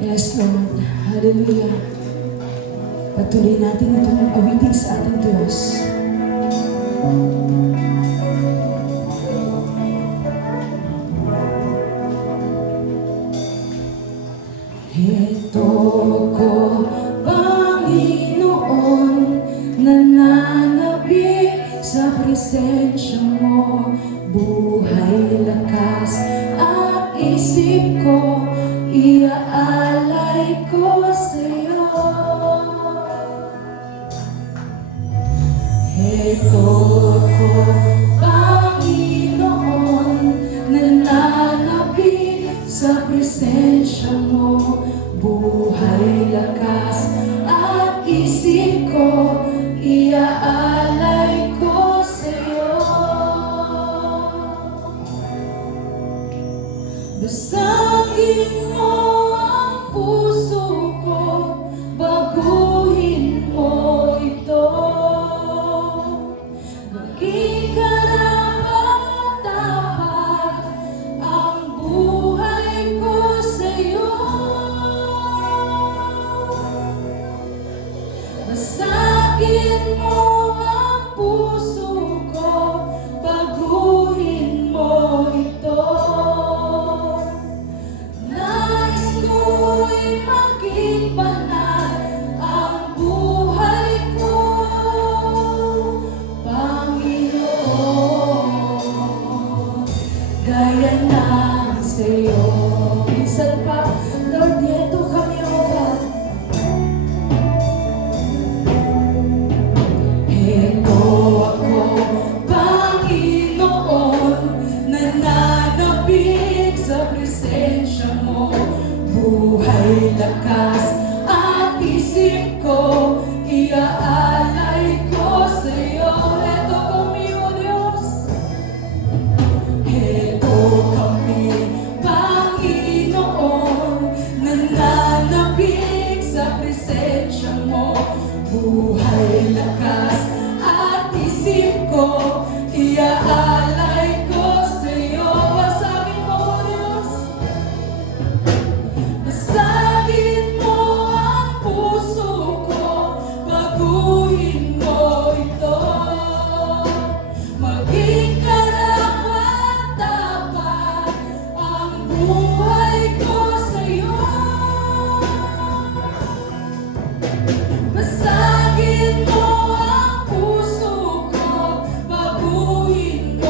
Yes, Lord. Hallelujah. Patuloy natin itong awitin sa ating Diyos. Ito ko, Panginoon, nananabik sa presensya mo, buhay, lakas at isip ko, iaalay ko sa'yo. Ito ko, Panginoon, nananabik sa presensya mo, buhay, lakas at isip ko, iaalay ko sa'yo. Basagin mo ang puso ko, baguhin mo ito. Maging karapat-dapat ang buhay ko sa'yo. Basagin mo ang puso ko, baguhin mo ito. Nais mo'y maging banal ang buhay ko, Panginoon, gaya ng sa'yo. Minsan pa, Lord, dito kami, O God. Ito ako, Panginoon, nananabik sa presensya mo, buhay, lakas at isip ko, iaalay ko sa'yo. Ito kami, O Diyos. Ito kami, Panginoon, nananabik sa presensya mo, buhay, lakas at isip ko, iaalay ko sa'yo. Basagin mo, O Diyos. Basagin mo ang puso ko, baguhin mo ito. Maging karapat-dapat ang buhay ko sa'yo. Basagin mo ang puso ko, baguhin mo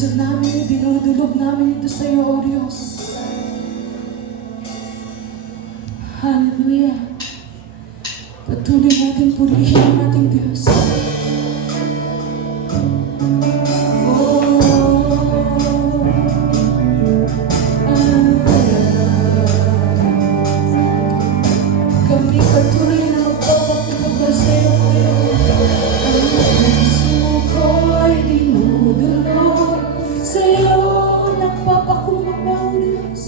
puso namin, dinudulog namin ito sa iyo, O Diyos. Hallelujah. Patuloy natin purihin ang ating Diyos. Kami patuloy na magpapakita sa iyo ngayon. Ang puso ko'y dinudulog sa iyo, nagpapakumbaba, O Diyos.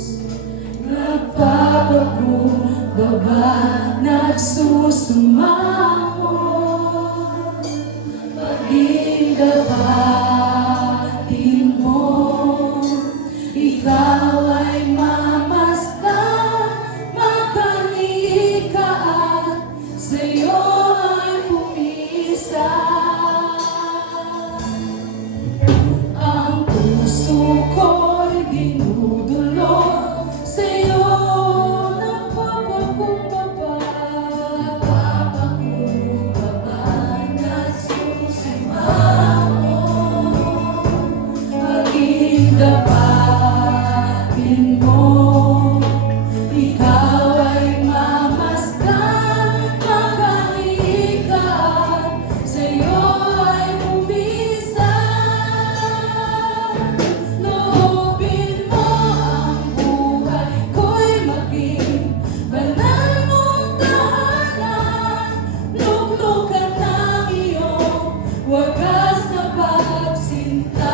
Nagpapakumbaba, nagsusumamo, maging gabatin mo. Ikaw ay mamasdan, makangika at sa'yo ay pumisa. Ang puso ko'y dinudulog sa'yo, nagpapakumbaba, nagsusimamo, maging gabatin mo. Ikaw ay mamasdan, makangika at sa'yo ay pumisa. Loobin mo ang buhay ko'y maging banal mong tahanan. Luklukan ng iyong wagas na pagsinta.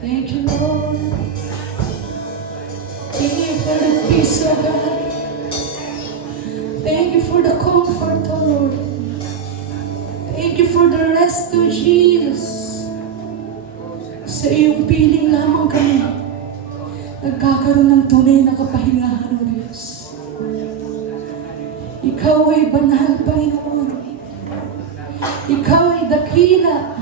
Thank you, Lord. Thank you for the peace, oh God. Thank you for the comfort, oh Lord. Thank you for the rest, oh Jesus. Sa iyong piling lamang kami nagkakaroon ng tunay na kapahingahan, O Diyos. Ikaw ay banal, Panginoon. Ikaw ay dakila.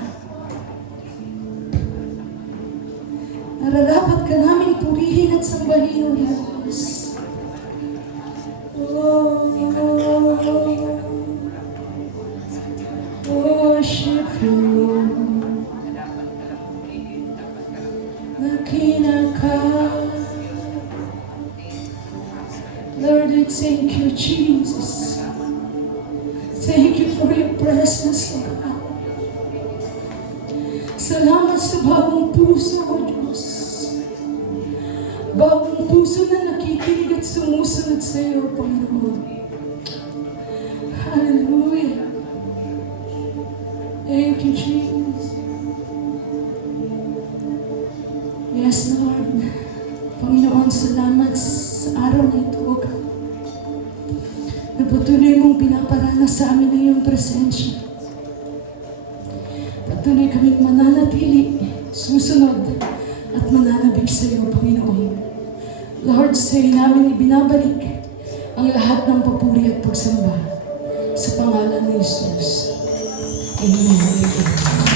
Nararapat ka namin purihin at sambahin, O Diyos. Worship you, dakila ka. Lord, I thank you, Jesus. Thank you for your presence, O God. Salamat sa bawang puso, O Diyos. Bawang puso na nakikinig at sumusunod sa iyo, Panginoon. Hallelujah. Thank you, Jesus. Yes, Lord. Panginoon, salamat sa araw na ito, O God. Na patuloy mong pinaparanas sa amin ng iyong presensya. Patuloy kaming mananatili, susunod, at mananabig sa iyo, Panginoon. Lord, sa iyo namin ibinabalik ang lahat ng papuri at pagsamba sa pangalan ni Jesus. Amen.